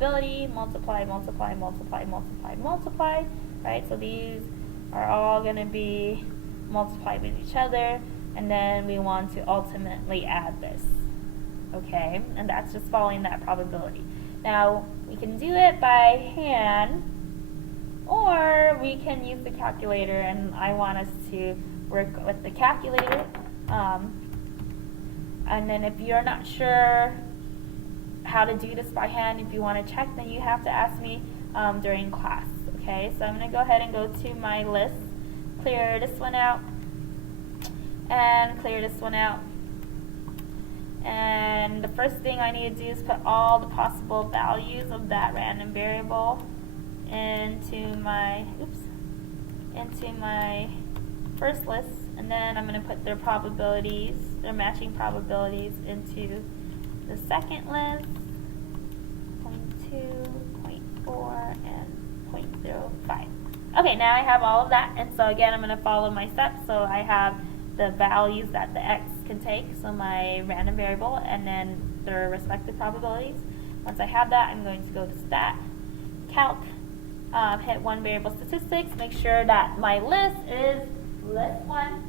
probability, multiply, multiply, multiply, multiply, multiply, right? So these are all going to be multiplied with each other, and then we want to ultimately add this, okay? And that's just following that probability. Now, we can do it by hand, or we can use the calculator, and I want us to work with the calculator. And then if you're not sure how to do this by hand, if you want to check, then you have to ask me during class, okay? So I'm going to go ahead and go to my list, clear this one out, and clear this one out. And the first thing I need to do is put all the possible values of that random variable into my first list, and then I'm going to put their probabilities, their matching probabilities, into the second list, 0.2, 0.4, and 0.05. Okay, now I have all of that, and so again I'm going to follow my steps. So I have the values that the x can take, so my random variable, and then their respective probabilities. Once I have that, I'm going to go to stat, calc, hit one variable statistics, make sure that my list is list 1,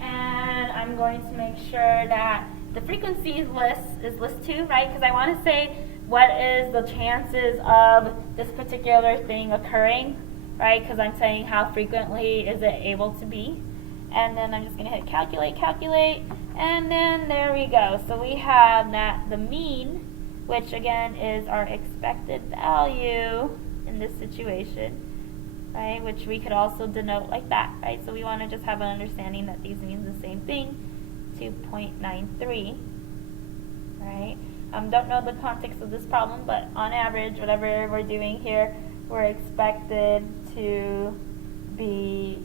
and I'm going to make sure that the frequencies list is list 2, right? Because I want to say what is the chances of this particular thing occurring, right? Because I'm saying how frequently is it able to be. And then I'm just going to hit calculate, calculate, and then there we go. So we have that the mean, which again is our expected value in this situation, right? Which we could also denote like that, right? So we want to just have an understanding that these mean the same thing, 2.93, right? Don't know the context of this problem, but on average, whatever we're doing here, we're expected to be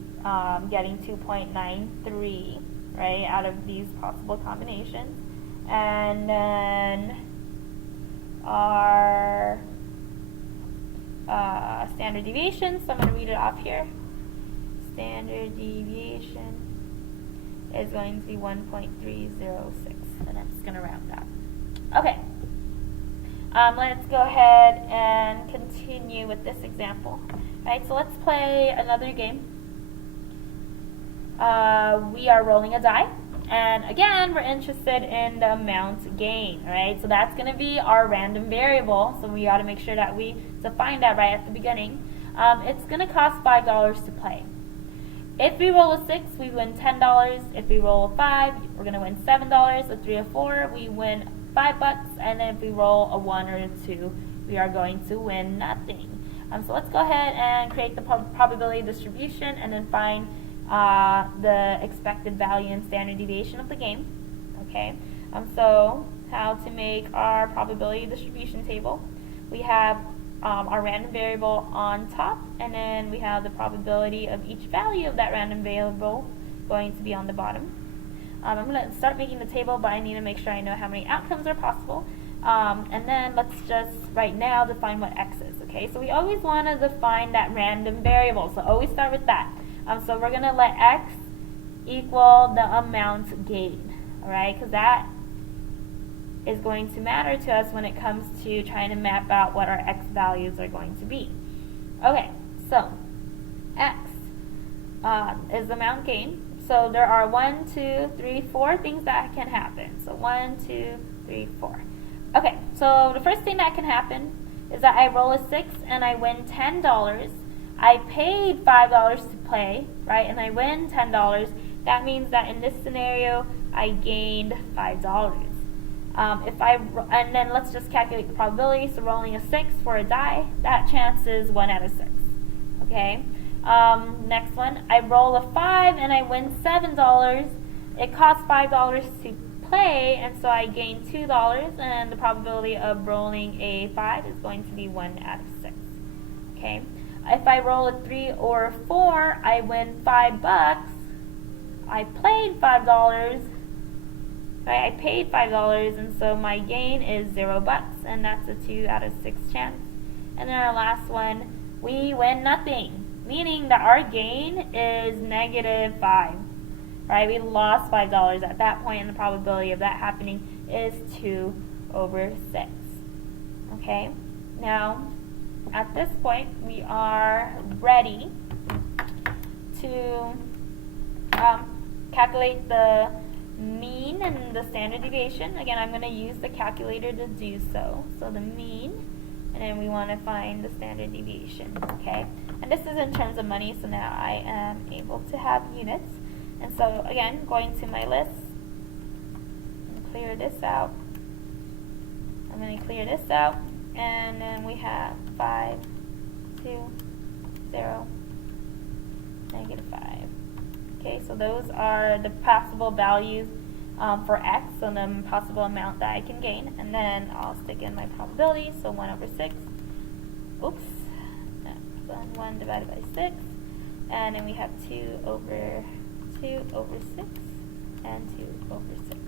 getting 2.93, right, out of these possible combinations. And then our standard deviation, so I'm going to read it off here. Standard deviation is going to be 1.306, and I'm just going to round that. Okay, let's go ahead and continue with this example. Right, so let's play another game. We are rolling a die, and again, we're interested in the amount gained, right? So that's going to be our random variable, so we ought to make sure that we define that right at the beginning. It's going to cost $5 to play. If we roll a 6, we win $10. If we roll a 5, we're going to win $7. A 3 or 4, we win $5, and then if we roll a 1 or a 2, we are going to win nothing. So let's go ahead and create the probability distribution and then find the expected value and standard deviation of the game. Okay, so how to make our probability distribution table. We have our random variable on top, and then we have the probability of each value of that random variable going to be on the bottom. I'm going to start making the table, but I need to make sure I know how many outcomes are possible. And then let's just right now define what x is. Okay, so we always want to define that random variable, so always start with that. So we're going to let x equal the amount gained, alright, because that is going to matter to us when it comes to trying to map out what our x values are going to be. Okay, so x is the amount gained. So there are 1, 2, 3, 4 things that can happen. So 1, 2, 3, 4. Okay, so the first thing that can happen is that I roll a 6 and I win $10. I paid $5 to play, right, and I win $10. That means that in this scenario, I gained $5. And then let's just calculate the probability. So rolling a 6 for a die, that chance is 1 out of 6. Okay. Next one, I roll a 5 and I win $7. It costs $5 to play, and so I gain $2, and the probability of rolling a 5 is going to be 1 out of 6. Okay. If I roll a 3 or a 4, I win $5. I played $5. Right, I paid $5, and so my gain is $0, and that's a 2 out of 6 chance. And then our last one, we win nothing, meaning that our gain is -5. Right, we lost $5 at that point, and the probability of that happening is 2 over 6. Okay, now at this point we are ready to calculate the mean and the standard deviation. Again, I'm going to use the calculator to do so. So the mean, and then we want to find the standard deviation. Okay, and this is in terms of money, so now I am able to have units. And so again, going to my list, and clear this out. I'm going to clear this out, and then we have 5, 2, 0, -5. Okay, so those are the possible values for x, so the possible amount that I can gain. And then I'll stick in my probability, so 1 over 6. Oops, that's 1 divided by 6. And then we have 2 over 6 and 2 over 6.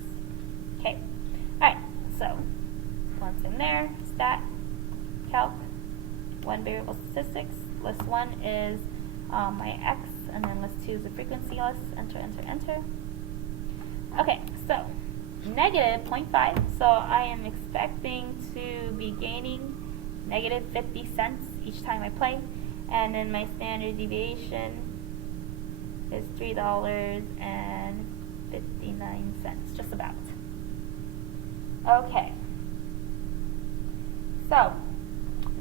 Okay, alright, so once in there, stat, calc, 1 variable statistics, list 1 is my x, and then list 2 is the frequency list, enter, enter, enter. Okay, so negative 0.5, so I am expecting to be gaining negative 50 cents each time I play, and then my standard deviation is $3.59, just about. Okay, so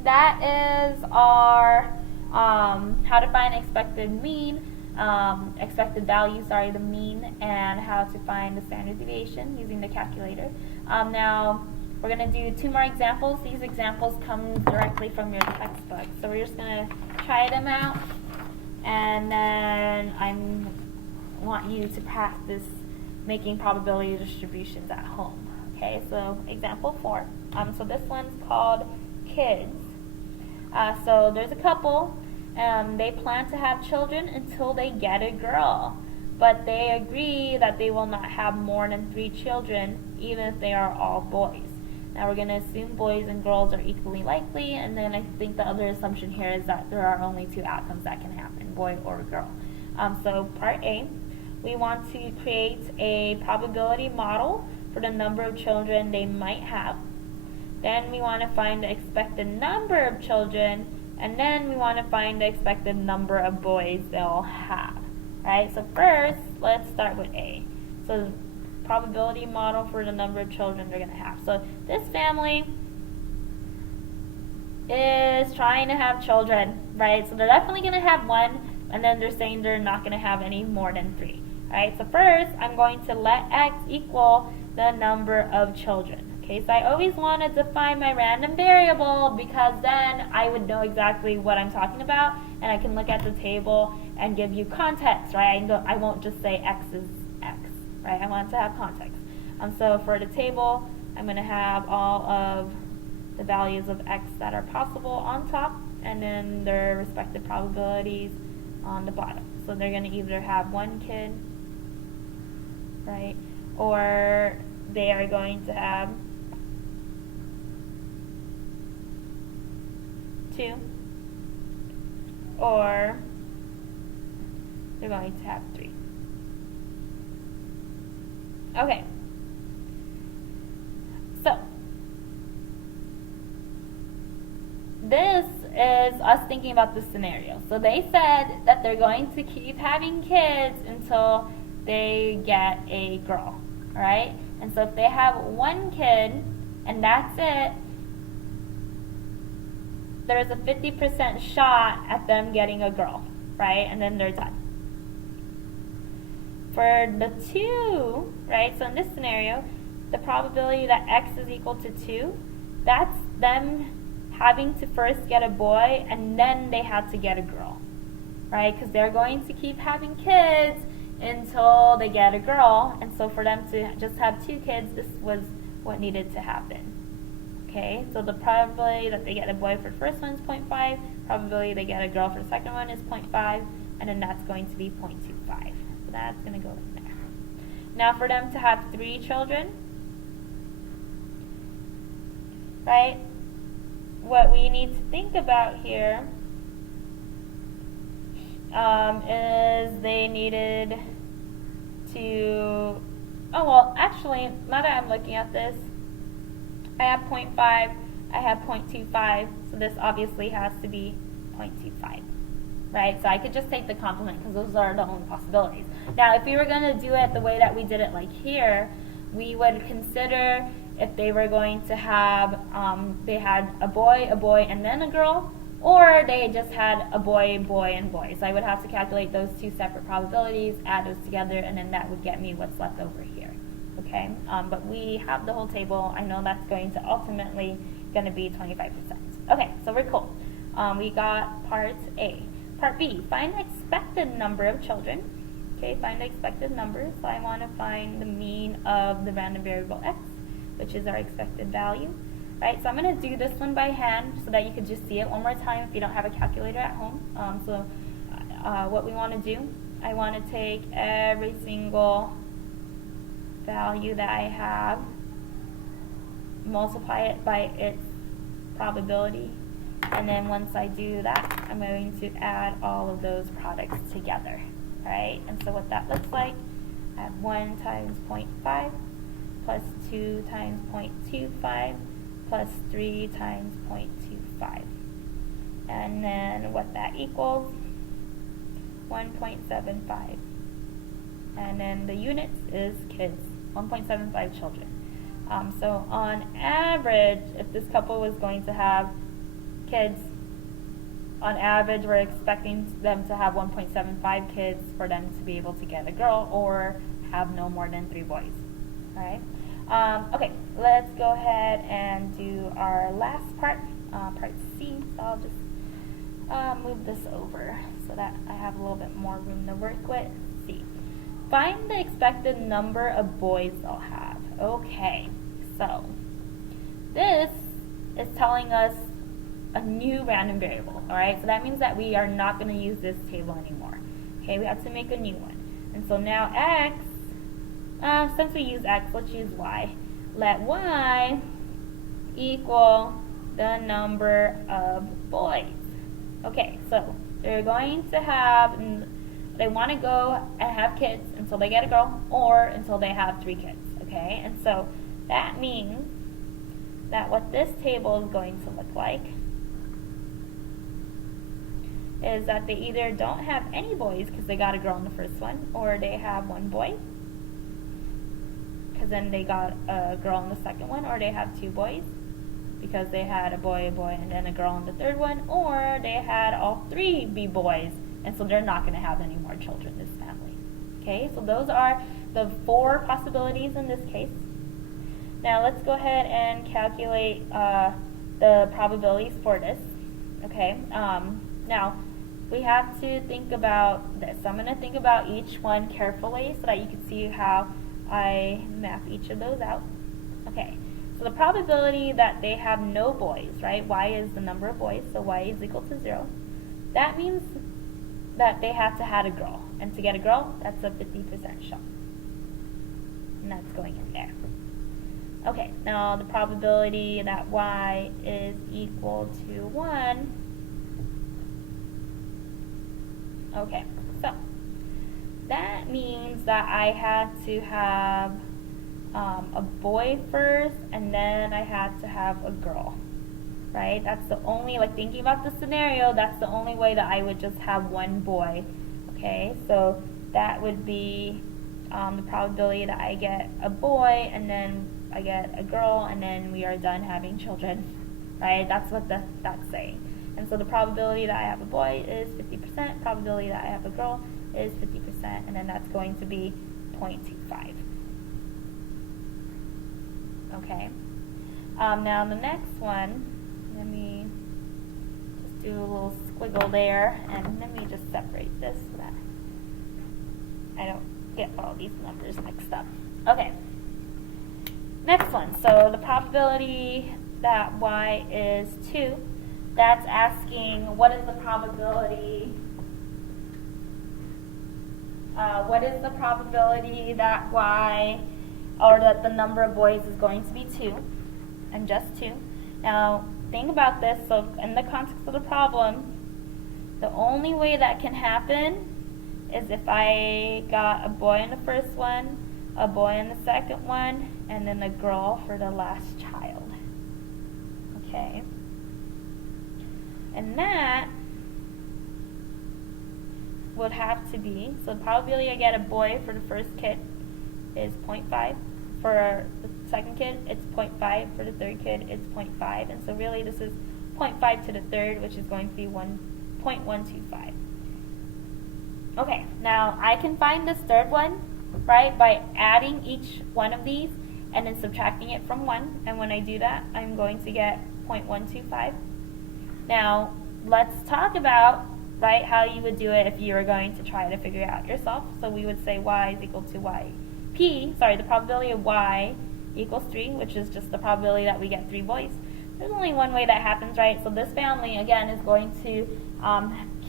that is our how to find expected mean, expected value, the mean, and how to find the standard deviation using the calculator. Now, we're going to do 2 more examples. These examples come directly from your textbook. So we're just going to try them out, and then I want you to practice making probability distributions at home. Okay, so example 4. So this one's called kids. So there's a couple. They plan to have children until they get a girl, but they agree that they will not have more than 3 children, even if they are all boys. Now we're going to assume boys and girls are equally likely, and then I think the other assumption here is that there are only 2 outcomes that can happen, boy or girl. So part A, we want to create a probability model for the number of children they might have. Then we want to find the expected number of children, and then we want to find the expected number of boys they'll have. Right? So first, let's start with A. So probability model for the number of children they're going to have. So this family is trying to have children, right? So they're definitely going to have 1, and then they're saying they're not going to have any more than 3. Right? So first, I'm going to let x equal the number of children. Okay, so I always want to define my random variable, because then I would know exactly what I'm talking about, and I can look at the table and give you context, right? I won't just say x is x, right? I want to have context. So for the table, I'm going to have all of the values of x that are possible on top, and then their respective probabilities on the bottom. So they're going to either have 1 kid, right, or they are going to have 2, or they're going to have 3. Okay, so this is us thinking about this scenario. So they said that they're going to keep having kids until they get a girl, alright? And so if they have 1 kid and that's it, there's a 50% shot at them getting a girl, right? And then they're done. For the 2, right, so in this scenario, the probability that x is equal to 2, that's them having to first get a boy and then they have to get a girl, right? Because they're going to keep having kids until they get a girl, and so for them to just have 2 kids, this was what needed to happen. Okay, so the probability that they get a boy for the first one is 0.5, probability they get a girl for the second one is 0.5, and then that's going to be 0.25. So that's going to go in there. Now for them to have 3 children, right, what we need to think about here is they needed to, oh well, actually, now that I'm looking at this, I have 0.5, I have 0.25, so this obviously has to be 0.25. Right? So I could just take the complement because those are the only possibilities. Now, if we were going to do it the way that we did it like here, we would consider if they were going to have, they had a boy, and then a girl, or they just had a boy, and boy. So I would have to calculate those two separate probabilities, add those together, and then that would get me what's left over here. Okay? But we have the whole table. I know that's going to ultimately going to be 25%. Okay, so we're cool. We got part A. Part B, find the expected number of children. Okay, find the expected number. So I want to find the mean of the random variable x, which is our expected value. Right, so I'm going to do this one by hand so that you could just see it one more time if you don't have a calculator at home. What we want to do, I want to take every single value that I have, multiply it by its probability, and then once I do that, I'm going to add all of those products together, right? And so what that looks like, I have 1 times 0.5 plus 2 times 0.25 plus 3 times 0.25. And then what that equals, 1.75. And then the units is kids, 1.75 children. So on average, if this couple was going to have kids, on average we're expecting them to have 1.75 kids for them to be able to get a girl or have no more than 3 boys. Alright? Okay, let's go ahead and do our last part, part C. So I'll just move this over so that I have a little bit more room to work with. C. Find the expected number of boys they'll have. Okay, so this is telling us a new random variable, alright? So that means that we are not going to use this table anymore. Okay, we have to make a new one. And so now x, since we use x, let's use y. Let y equal the number of boys. Okay, so they're going to have, they want to go and have kids until they get a girl or until they have 3 kids. Okay, and so that means that what this table is going to look like is that they either don't have any boys because they got a girl in the first one, or they have 1 boy because then they got a girl in the second one, or they have 2 boys because they had a boy, and then a girl in the third one, or they had all 3 be boys, and so they're not going to have any more children in this family. Okay, so those are the 4 possibilities in this case. Now let's go ahead and calculate the probabilities for this. Okay, now we have to think about this. So I'm going to think about each one carefully so that you can see how I map each of those out. Okay, so the probability that they have no boys, right? Y is the number of boys, so y is equal to 0. That means that they have to have a girl. And to get a girl, that's a 50% shot. And that's going in there. Okay, now the probability that y is equal to 1. Okay, so that means that I had to have a boy first, and then I had to have a girl, right? That's the only, like thinking about the scenario, that's the only way that I would just have 1 boy. Okay, so that would be the probability that I get a boy, and then I get a girl, and then we are done having children, right? That's what that's saying. And so the probability that I have a boy is 50%, probability that I have a girl is 50%, and then that's going to be 0.25. Okay. Now the next one, let me just do a little squiggle there, and let me just separate this so that I don't get all these numbers mixed up. Okay. Next one, so the probability that y is 2, that's asking what is the probability that y, or that the number of boys is going to be 2, and just 2. Now think about this, so in the context of the problem, the only way that can happen is if I got a boy in the first one, a boy in the second one, and then a girl for the last child. Okay. And that would have to be, so the probability I get a boy for the first kid is 0.5. For the second kid, it's 0.5. For the third kid, it's 0.5. And so really this is 0.5 to the third, which is going to be 1.125. Okay, now I can find this third one, right, by adding each one of these and then subtracting it from 1. And when I do that, I'm going to get 0.125. Now, let's talk about, right, how you would do it if you were going to try to figure it out yourself. So we would say y is equal to the probability of y equals 3, which is just the probability that we get 3 boys. There's only one way that happens, right? So this family, again, is going to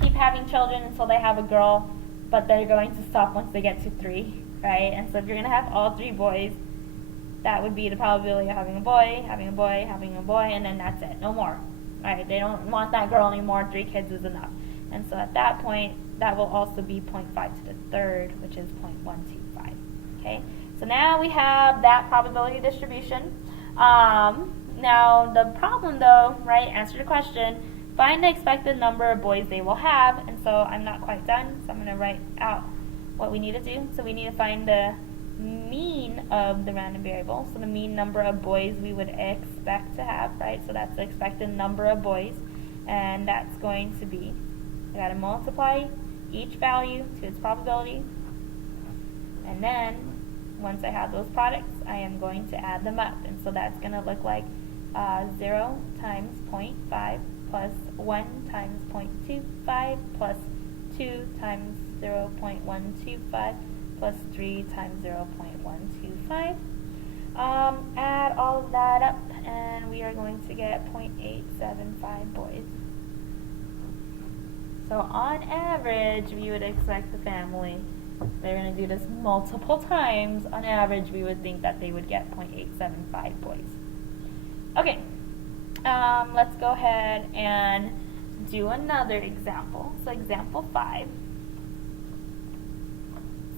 keep having children until they have a girl, but they're going to stop once they get to 3, right? And so if you're going to have all 3 boys, that would be the probability of having a boy, having a boy, having a boy, and then that's it. No more. Right? They don't want that girl anymore. 3 kids is enough. And so at that point, that will also be 0.5 to the third, which is 0.125. Okay? So now we have that probability distribution. Now the problem though, right, answer the question, find the expected number of boys they will have. And so I'm not quite done, so I'm going to write out what we need to do. So we need to find the mean of the random variable, so the mean number of boys we would expect to have, right? So that's the expected number of boys, and that's going to be, I got to multiply each value to its probability, and then once I have those products, I am going to add them up, and so that's going to look like 0 times 0.5 plus 1 times 0.25 plus 2 times 0.125 plus 3 times 0.125. Add all of that up, and we are going to get 0.875 boys. So on average, we would expect the family, they're going to do this multiple times, on average we would think that they would get 0.875 boys. Okay, let's go ahead and do another example. So example 5.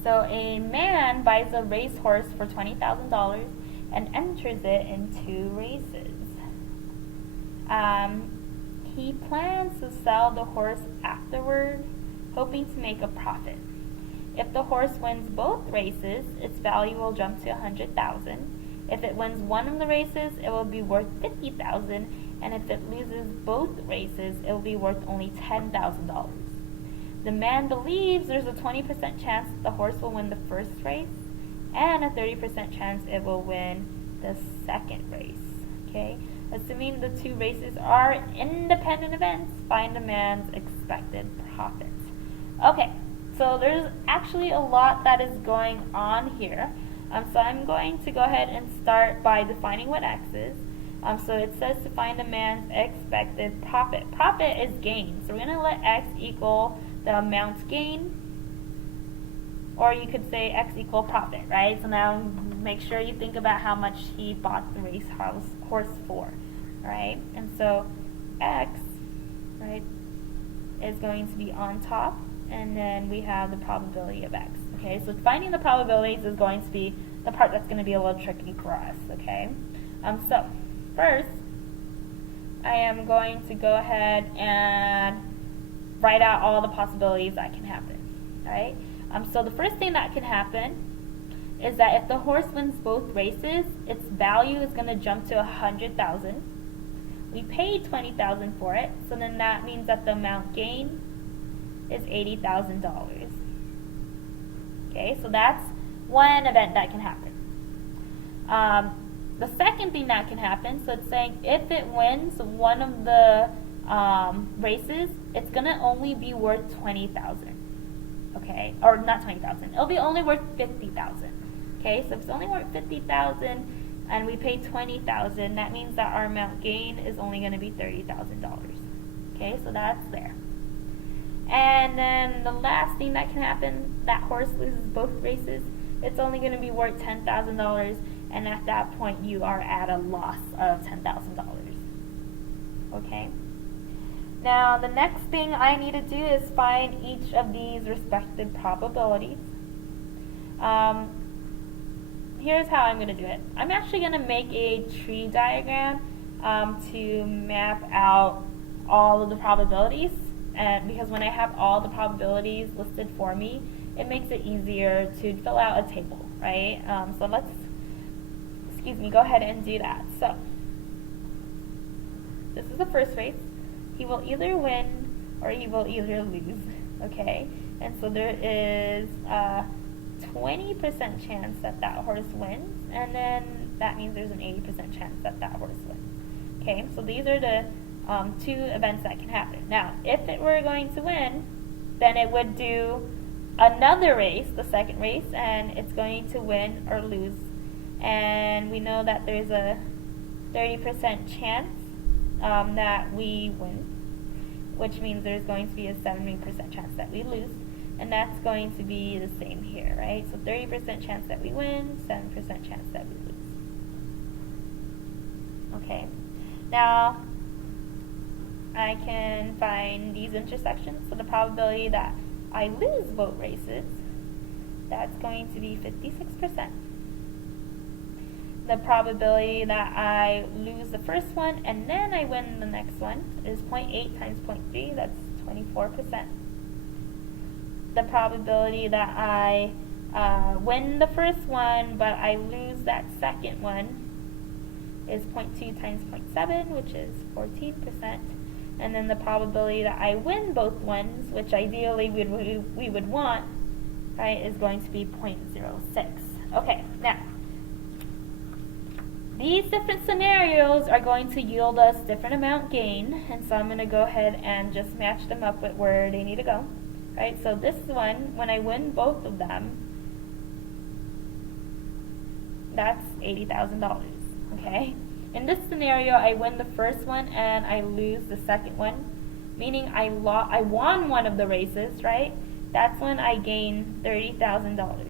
So a man buys a racehorse for $20,000 and enters it in 2 races. He plans to sell the horse afterward, hoping to make a profit. If the horse wins both races, its value will jump to $100,000. If it wins one of the races, it will be worth $50,000, and if it loses both races, it will be worth only $10,000. The man believes there's a 20% chance the horse will win the first race and a 30% chance it will win the second race. Okay? Assuming the 2 races are independent events, find the man's expected profit. Okay, so there's actually a lot that is going on here. So I'm going to go ahead and start by defining what X is. So it says to find the man's expected profit. Profit is gain. So we're going to let X equal the amount gained, or you could say X equal profit, right? So now make sure you think about how much he bought the race horse for, right? And so X, right, is going to be on top, and then we have the probability of X. Okay, so finding the probabilities is going to be the part that's going to be a little tricky for us, okay? So first, I am going to go ahead and write out all the possibilities that can happen, right? So the first thing that can happen is that if the horse wins both races, its value is going to jump to $100,000. We paid $20,000 for it, so then that means that the amount gained is $80,000. Okay, so that's one event that can happen. The second thing that can happen, so it's saying if it wins one of the races, it's going to only be worth $20,000. Okay, or not $20,000. It'll be only worth $50,000. Okay, so if it's only worth $50,000 and we pay $20,000, that means that our amount gained is only going to be $30,000. Okay, so that's there. And then the last thing that can happen, that horse loses both races, it's only going to be worth $10,000, and at that point you are at a loss of $10,000. Okay? Now the next thing I need to do is find each of these respective probabilities. Here's how I'm going to do it. I'm actually going to make a tree diagram to map out all of the probabilities, and because when I have all the probabilities listed for me, it makes it easier to fill out a table, right? So let's, go ahead and do that. So this is the first race. He will either win or he will either lose, okay? And so there is a 20% chance that that horse wins, and then that means there's an 80% chance that that horse wins. Okay, so these are the two events that can happen. Now, if it were going to win, then it would do another race, the second race, and it's going to win or lose. And we know that there's a 30% chance that we win, which means there's going to be a 70% chance that we lose. And that's going to be the same here, right? So 30% chance that we win, 7% chance that we lose. Okay. Now, I can find these intersections. So the probability that I lose both races, that's going to be 56%. The probability that I lose the first one and then I win the next one is 0.8 times 0.3, that's 24%. The probability that I win the first one but I lose that second one is 0.2 times 0.7, which is 14%. And then the probability that I win both ones, which ideally we would want, right, is going to be 0.06. Okay, now, these different scenarios are going to yield us different amount gain, and so I'm going to go ahead and just match them up with where they need to go. Right, so this one, when I win both of them, that's $80,000, okay? In this scenario, I win the first one and I lose the second one, meaning I won one of the races, right? That's when I gain $30,000.